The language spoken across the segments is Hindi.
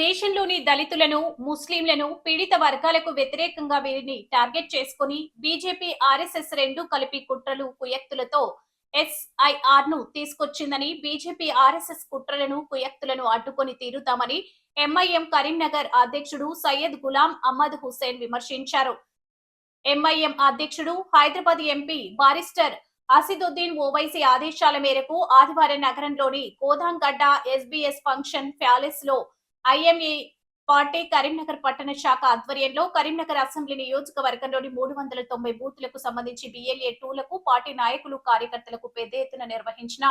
దేశంలోని దళితులను, ముస్లింలను, పీడిత వర్గాలకు వ్యతిరేకంగా వీరిని టార్గెట్ చేసుకుని బీజేపీ, ఆర్ఎస్ఎస్ రెండూ కలిపి కుట్రలు, కుయక్తులతో ఎస్ఐఆర్ ను తీసుకొచ్చిందని, బీజేపీ, ఆర్ఎస్ఎస్ కుట్రలను, కుయక్తులను అడ్డుకొని తీరుతామని ఎంఐఎం కరీంనగర్ అధ్యక్షుడు సయ్యద్ గులాం అహ్మద్ హుస్సేన్ విమర్శించారు. ఎంఐఎం అధ్యక్షుడు, హైదరాబాద్ ఎంపీ బారిస్టర్ అసిదుద్దీన్ ఓవైసీ ఆదేశాల మేరకు ఆదివారం నగరంలోని గోదాంగడ్డ ఎస్బీఎస్ ఫంక్షన్ ప్యాలెస్ లో ఐఎంఏ పార్టీ కరీంనగర్ పట్టణ శాఖ ఆధ్వర్యంలో కరీంనగర్ అసెంబ్లీ నియోజకవర్గంలోని 390 బూత్లకు సంబంధించి BLA 2లకు పార్టీ నాయకులు, కార్యకర్తలకు పెద్ద ఎత్తున నిర్వహించిన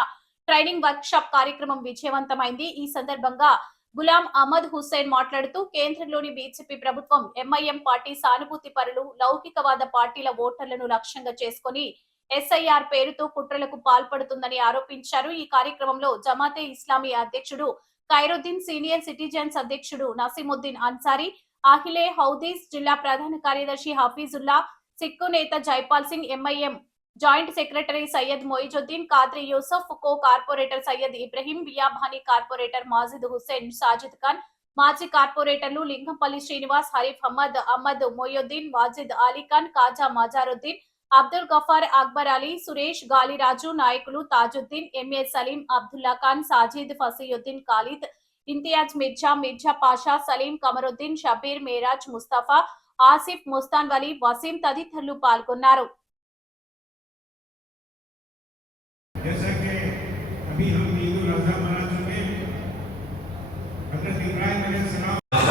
ట్రైనింగ్ వర్క్ షాప్ కార్యక్రమం విజయవంతమైంది. ఈ సందర్భంగా గులాం అహ్మద్ హుస్సేన్ మాట్లాడుతూ, కేంద్రంలోని బీజేపీ ప్రభుత్వం ఎంఐఎం పార్టీ సానుభూతి పరులు, లౌకికవాద పార్టీల ఓటర్లను లక్ష్యంగా చేసుకుని ఎస్ఐఆర్ పేరుతో కుట్రలకు పాల్పడుతుందని ఆరోపించారు. ఈ కార్యక్రమంలో జమాతే ఇస్లామీ అధ్యక్షుడు ఖైరుద్దీన్, సీనియర్ సిటిజన్స్ అధ్యక్షుడు నసీముద్దీన్ అన్సారీ, అఖిలే హౌదీస్ జిల్లా ప్రధాన కార్యదర్శి హఫీజుల్లా, సిక్కు నేత Jaipal Singh, MIM joint secretary Syed Moizuddin, Quadri Yousuf, co corporator Syed Ibrahim, Biyabani corporator Majid Hussain, Sajid Khan, మాజీ కార్పొరేటర్లు లింగంపల్లి శ్రీనివాస్, హరీఫ్ అహ్మద్ మొయియుద్దీన్, వాజిద్ అలీఖాన్, కాజా మజారుద్దీన్, అబ్దుల్ గఫార్, అక్బర్ అలీ, సురేష్, గాలిరాజు, నాయకులు తాజుద్దీన్, ఎంఏ సలీం, అబ్దుల్లా ఖాన్, సాజిద్, ఫసీయుద్దీన్, ఖాలిద్, ఇంతియాజ్ మిర్జా పాషా, సలీం, కమరుద్దీన్, షబీర్, మేరాజ్, ముస్తఫా, ఆసిఫ్, ముస్తాన్ వలీ, వసీం తదితరులు పాల్గొన్నారు.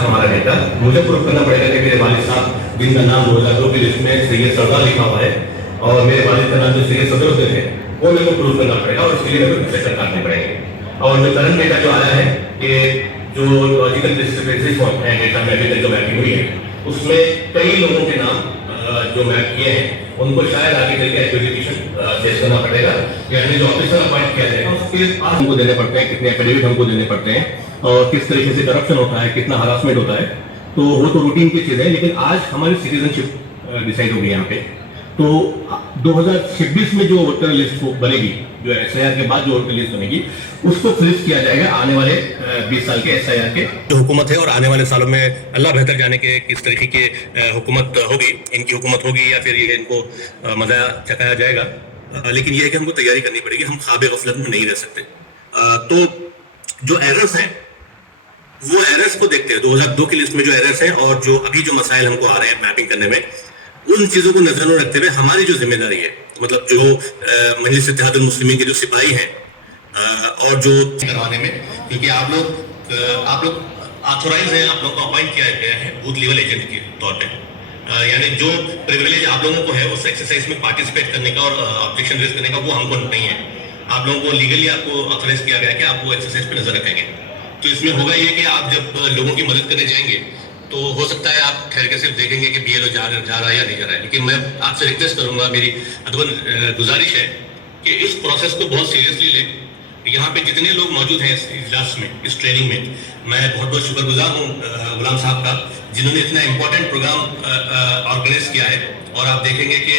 हमारा नेता मुझे प्रूफ करना पड़ेगा कि मेरे वालिद साहब जिनका नाम 2002 की लिस्ट में सैयद सरदार लिखा हुआ है और मेरे वालिद का नाम जो सैयद सदरुद्दीन है वो मेरे को प्रूफ करना पड़ेगा और इसके लिए मेरे को प्रेशर काटने पड़ेंगे। और जो करंट डेटा जो आया है कि जो लॉजिकल डिस्क्रिपेंसीज है डेटा में अभी तक जो मैपिंग हुई है उसमें कई लोगों के नाम जो मैप किए हैं उनको शायद आगे चल के एक्विजिशन फेस करना पड़ेगा, यानी जो ऑफिसर अपॉइंट किया जाएगा उसके पास हमको देने पड़ते हैं, कितने एफिडेविट हमको देने पड़ते हैं और किस तरीके से करप्शन होता है, कितना हरासमेंट होता है, तो वो तो रूटीन की चीज है। लेकिन आज हमारी सिटीजनशिप डिसाइड होगी यहाँ पे। तो 2026 में जो वोटर लिस्ट बनेगी, जो एसआईआर के बाद जो वोटर लिस्ट बनेगी उसको फ्लिप किया जाएगा आने वाले 20 साल के एसआईआर के जो हुकूमत है और आने वाले सालों में अल्लाह बेहतर जाने के किस तरीके की हुकूमत होगी, इनकी हुकूमत होगी या फिर ये इनको मजा चखाया जाएगा। लेकिन ये है कि हमको तैयारी करनी पड़ेगी, हम ख्वाब गफलत में नहीं रह सकते। तो जो एरर्स हैं वो एरर्स को देखते हैं, 2002 की लिस्ट में जो एरर्स हैं और जो अभी जो मसाइल हमको आ रहे हैं मैपिंग करने में, उन चीजों को नजर में रखते हुए हमारी जो जिम्मेदारी है, मतलब जो मजलिस इत्तेहादुल मुस्लिमीन के जो सिपाही हैं और जो करवाने में, क्योंकि आप लोग ऑथोराइज हैं, आप लोगों को अपॉइंट किया गया है बूथ लेवल एजेंट के तौर पे, यानी जो प्रिविलेज आप लोगों को है उस एक्सरसाइज में पार्टिसिपेट करने का और ऑब्जेक्शन रेज करने का वो हमको नहीं है। आप लोगों को लीगली आपको ऑथोराइज किया गया है कि आप वो एक्सरसाइज पे नजर रखेंगे। तो इसमें होगा ये कि आप जब लोगों की मदद करने जाएंगे तो हो सकता है आप ठहर के सिर्फ देखेंगे कि BLO जा रहा है या नहीं जा रहा है, लेकिन मैं आपसे रिक्वेस्ट करूंगा, मेरी अदबन गुजारिश है कि इस प्रोसेस को बहुत सीरियसली लें। यहाँ पे जितने लोग मौजूद हैं इस इजलास में, इस ट्रेनिंग में, मैं बहुत बहुत शुक्रगुजार हूँ गुलाम साहब का, जिन्होंने इतना इम्पोर्टेंट प्रोग्राम ऑर्गेनाइज किया है। और आप देखेंगे कि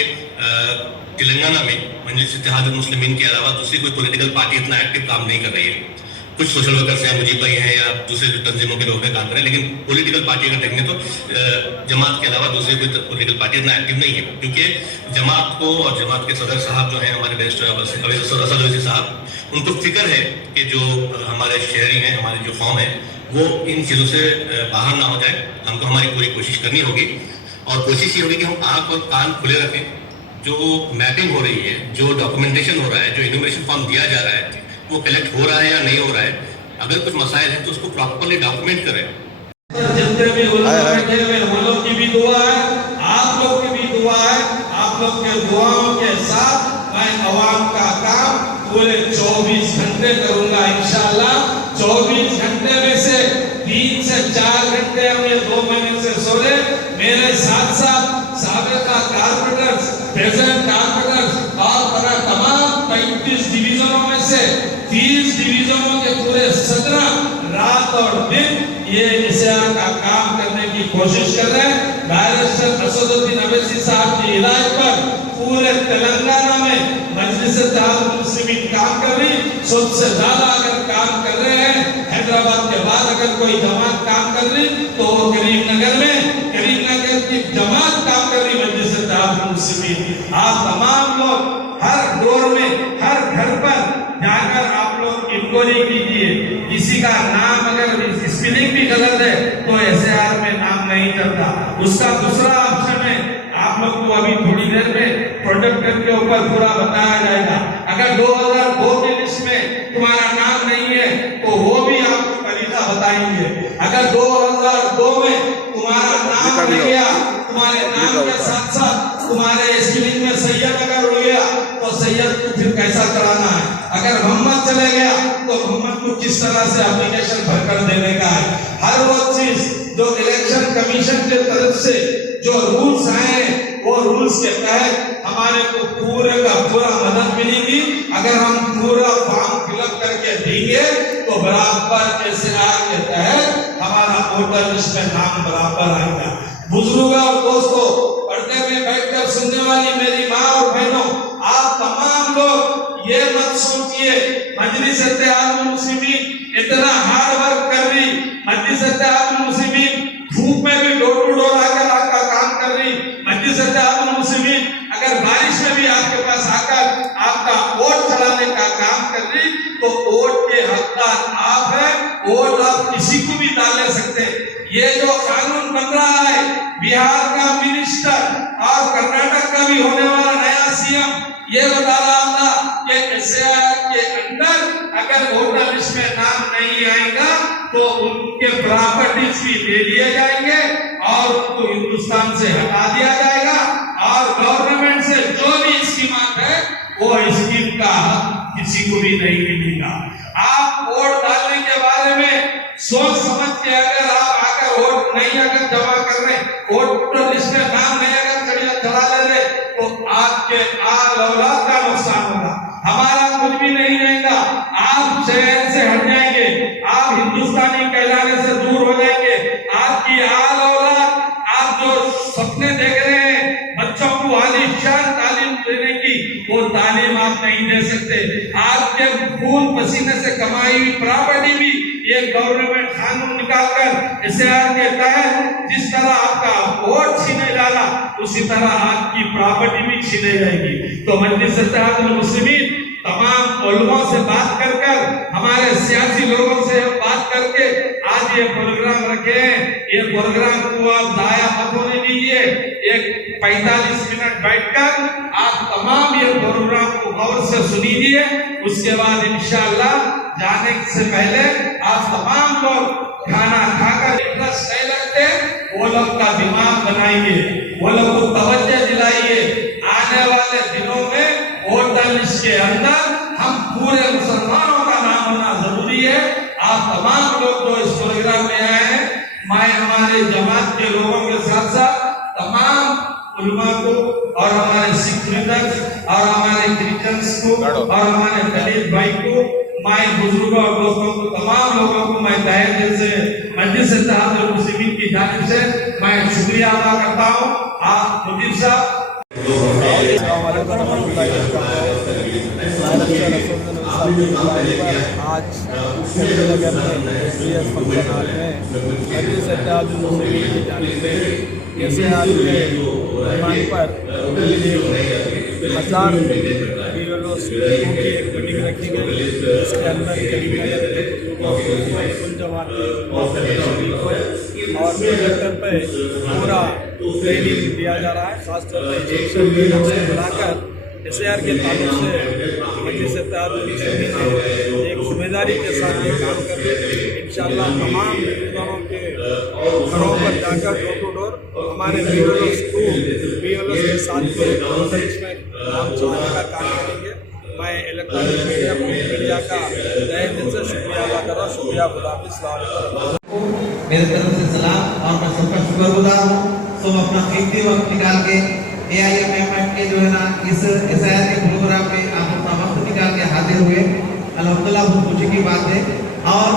तेलंगाना में मजलिस इत्तेहादुल मुस्लिमीन के अलावा दूसरी कोई पॉलिटिकल पार्टी इतना एक्टिव काम नहीं कर रही है। कुछ सोशल वर्कर्स हैं, मुजीब भाई हैं या दूसरे तंजीमों के लोग हैं काम करें, लेकिन पॉलिटिकल पार्टी अगर देखेंगे तो जमात के अलावा दूसरी कोई पॉलिटिकल पार्टी इतना एक्टिव नहीं है, क्योंकि जमात को और जमात के सदर साहब जो हैं हमारे बैरिस्टर असद ओवैसी साहब, उनको फिक्र है कि जो हमारे शहरी हैं, हमारी जो कौम है वो इन चीज़ों से बाहर ना हो जाए। हमको हमारी पूरी कोशिश करनी होगी और कोशिश ये होगी कि हम आँख और कान खुले रखें। जो मैपिंग हो रही है, जो डॉक्यूमेंटेशन हो रहा है, जो इन्फॉर्मेशन फॉर्म दिया जा रहा है वो कलेक्ट हो रहा है या नहीं हो रहा है, अगर कुछ मसाइल है तो उसको प्रॉपर्ली डॉक्यूमेंट करें। जितने भी हम लोग की भी दुआ है, आप लोग की भी दुआ है, आप लोग के दुआओं के साथ मैं अवाम का काम पूरे 24 घंटे करूंगा इंशाअल्लाह। 24 घंटे में से 3 से 4 घंटे हम ये 2 महीने से सो रहे। मेरे साथ साथ साबिका कारपोरेटर्स, प्रेजेंट कारपोरेटर्स और तमाम 35 डिवीजनों में से 30 डिवीजनों के पूरे 17 रात और दिन ये एसआईआर का काम करने की कोशिश कर रहे हैं। बैरिस्टर असदुद्दीन ओवैसी साहब की हिदायत पर पूरे तेलंगाना में मजलिस इत्तेहादुल मुस्लिमीन काम कर रही, सबसे ज्यादा अगर काम कर रहे हैं। हैदराबाद के बाद अगर कोई जमात काम कर रही तो वो करीमनगर की जमात काम कर रही मजलिस इत्तेहादुल मुस्लिमीन। आप तमाम लोग हर डोर में हर घर पर जाकर आप लोग इंक्वायरी कीजिए। किसी का नाम अगर स्पेलिंग भी गलत है तो एसआर में नाम नहीं चलता। उसका दूसरा ऑप्शन है, आप लोग को अभी थोड़ी देर में प्रोजेक्टर के ऊपर पूरा बताया जाएगा। अगर 2002 की लिस्ट में तुम्हारा नाम नहीं है तो वो भी आपको तरीका बताएंगे। अगर 2002 में तुम्हारा नाम रह गया, तुम्हारे नाम के साथ साथ तुम्हारे स्पेलिंग में सैयद अगर हो गया तो सैयद को फिर कैसा कराना है। अगर मोहम्मद चले गया तो मोहम्मद को किस तरह से एप्लीकेशन भरकर देने का है। हर वो चीज जो इलेक्शन कमीशन के तरफ से जो रूल्स आए वो रूल्स के तहत हमारे को पूरे का पूरा मदद मिलेगी। अगर हम पूरा फॉर्म फिलअप करके देंगे तो बराबर एसआर के तहत हमारा वोटर लिस्ट में नाम बराबर आएगा। बुजुर्गों और दोस्तों, पर्दे में बैठकर सुनने वाली मेरी माँ और बहनों, आप तमाम लोग ये मत सोचिए मजलिस इत्तेहादुल मुस्लिमीन इतना हार्ड वर्क कर रही, मजलिस इत्तेहादुल मुस्लिमीन धूप में भी डोर टू डोर आकर आपका काम कर रही, मजलिस इत्तेहादुल मुस्लिमीन अगर बारिश में भी आपके पास आकर आपका वोट चलाने का काम कर रही तो वोट के हकदार आप हैं। वोट आप किसी को भी डाल ले सकते हैं। ये जो कानून बन रहा है, बिहार का मिनिस्टर और कर्नाटक का भी होने वाला नया सीएम ये बता रहा था कि एसआर के अंदर अगर वोटर लिस्ट में नाम नहीं आएगा तो उनके प्रॉपर्टीज भी दे दिए जाएंगे और उनको हिंदुस्तान से हटा दिया जाएगा और गवर्नमेंट से जो भी स्कीम है वो स्कीम का किसी को भी नहीं मिलेगा। आप वोट डालने के बारे में सोच समझ के अगर आप आकर वोट नहीं अगर जमा कर रहे, वोटर लिस्ट में नाम नहीं अगर चढ़ा ले रहे तो आपके औलाद का नुकसान होगा, हमारा कुछ भी नहीं रहेगा। आप शहर से हट जाएंगे, आप हिंदुस्तानी कहलाने से दूर हो जाएंगे। आपकी औलाद, आप जो सपने देख रहे हैं बच्चों को आलीशान तालीम देने की, वो तालीम आप नहीं दे सकते। आपके खून पसीने से कमाई हुई प्रॉपर्टी भी ये गवर्नमेंट कानून निकालकर एसआर के तहत जिस तरह आपका वोट छीने डाला उसी तरह आपकी प्रॉपर्टी भी छीने जाएगी। तो मजलिस इत्तेहादुल मुस्लिमीन तमाम उलमा से बात कर हमारे सियासी लोगों से बात करके आज ये प्रोग्राम रखे हैं। ये प्रोग्राम को आप जाया मत होने दीजिए। एक 45 मिनट बैठकर आप तमाम ये प्रोग्राम को गौर से सुनिए। उसके बाद इंशाअल्लाह जाने से पहले आप तमाम लोग खाना खाकर इंटरेस्ट नहीं लगते वो लोग का दिमाग बनाइए, वो लोग को तवज्जो दिलाइए। आने वाले दिनों में वोटर लिस्ट के अंदर हम पूरे मुसलमानों का नाम होना जरूरी है। आप तमाम लोग जो इस प्रोग्राम में आए हैं, मैं हमारे जमात के लोगों के साथ साथ तमाम उलमा को और हमारे सिख ब्रदर्स और हमारे क्रिश्चियंस को और हमारे दलित भाई को, मैं बुजुर्गों और दोस्तों को, तमाम लोगों को मैं तहे दिल से मजलिस इत्तेहादुल मुस्लिमीन की जानिब से मैं शुक्रिया अदा करता हूँ। आप मुदीर साहब आज श्रीनगर में सीएस फंक्शन हॉल में मजलिस इत्तेहादुल मुस्लिमीन की जानिब से एसआर के पैमाने पर 1000 बीएलओ की एक मीटिंग रखी गई। इसके अंदर कुल जमात और प्रोजेक्टर पे पूरा ट्रेनिंग दिया जा रहा है। खासतौर पर इलेक्शन से बुलाकर एसआर के ताल्लुक से मजलिस इत्तेहादुल मुस्लिमीन ने एक जिम्मेदारी के साथ ये काम कर रहे हैं। इंशाअल्लाह तमाम रिश्तेदारों के घरों पर जाकर डोर टू डोर हमारे बीएलओ के साथ इसमें काम चलाने का काम करेंगे। मैं इलेक्ट्रॉनिक मीडिया का तहे दिल से शुक्रिया अदा कर रहा हूँ। शुक्रिया, खुदाफिज़। मेरे तरफ से सलाम और मैं सबका शुक्रगुजार हूँ। सब अपना कीमती वक्त निकाल के AIMMF के जो है ना इस एसआर के प्रोग्राम में आप अपना वक्त निकाल के हाजिर हुए। अल्हम्दुलिल्लाह बहुत खुशी की बात है। और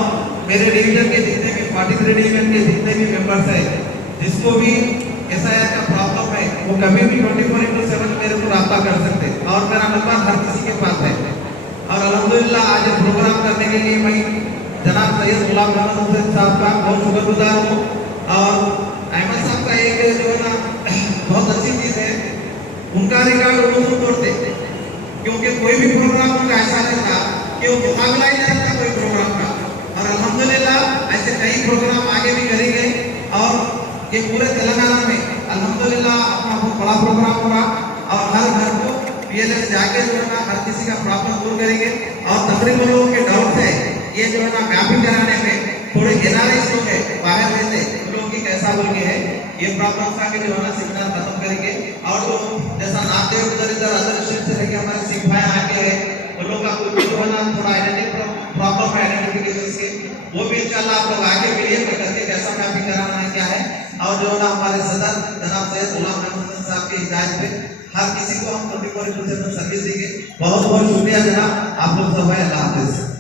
मेरे डिवीजन के जितने भी 43 डिवीजन के जितने भी मेंबर्स हैं, जिसको भी एसआर का प्रॉब्लम है वो कभी भी 24/7 मेरे को रब्ता कर सकते हैं और मेरा नंबर हर किसी के पास है। और अल्हम्दुलिल्लाह आज प्रोग्राम करने के लिए मैं जनाब सैयद गुलाम मोहम्मद हुसैन साहब का बहुत शुक्रगुजार हूँ। और अहमद साहब का एक जो है ना बहुत अच्छी चीज़ है, उनका रिकॉर्ड वो लोग तोड़ते, क्योंकि कोई भी प्रोग्राम उनका ऐसा नहीं था कि वो मुकाबला ही नहीं था कोई प्रोग्राम का। और अल्हम्दुलिल्लाह ऐसे कई प्रोग्राम आगे भी करेंगे और ये पूरे तेलंगाना में अल्हम्दुलिल्लाह अपना बहुत बड़ा प्रोग्राम होगा और हर घर को पीएलएस जाके जो है ना हर किसी का प्रॉब्लम दूर करेंगे। और तकरीबन लोगों के डाउट है ये जो है ना मैपिंग कराने में थोड़े एनआरआईस लोग है बाहर रहते, उन लोगों की कैसा बोल के है ये प्रॉब्लम का जो है ना सेमिनार खत्म करेंगे। और जो जैसा नामदेव इधर अदर स्टेट से लेके हमारे सिख भाई आगे है, उन लोग का कुछ जो है ना थोड़ा आइडेंटिटी प्रॉब्लम है आइडेंटिफिकेशन के, वो भी इंशाल्लाह आप लोग आगे मिलिए करके कैसा मैपिंग कराना है क्या है। और जो ना हमारे सदर जनाब सैयद गुलाम मोहम्मद साहब की हिदायत पे हर किसी को हम 24/7 सर्विस देंगे। बहुत बहुत शुक्रिया जनाब, आप लोग सब है। अल्लाह हाफिज।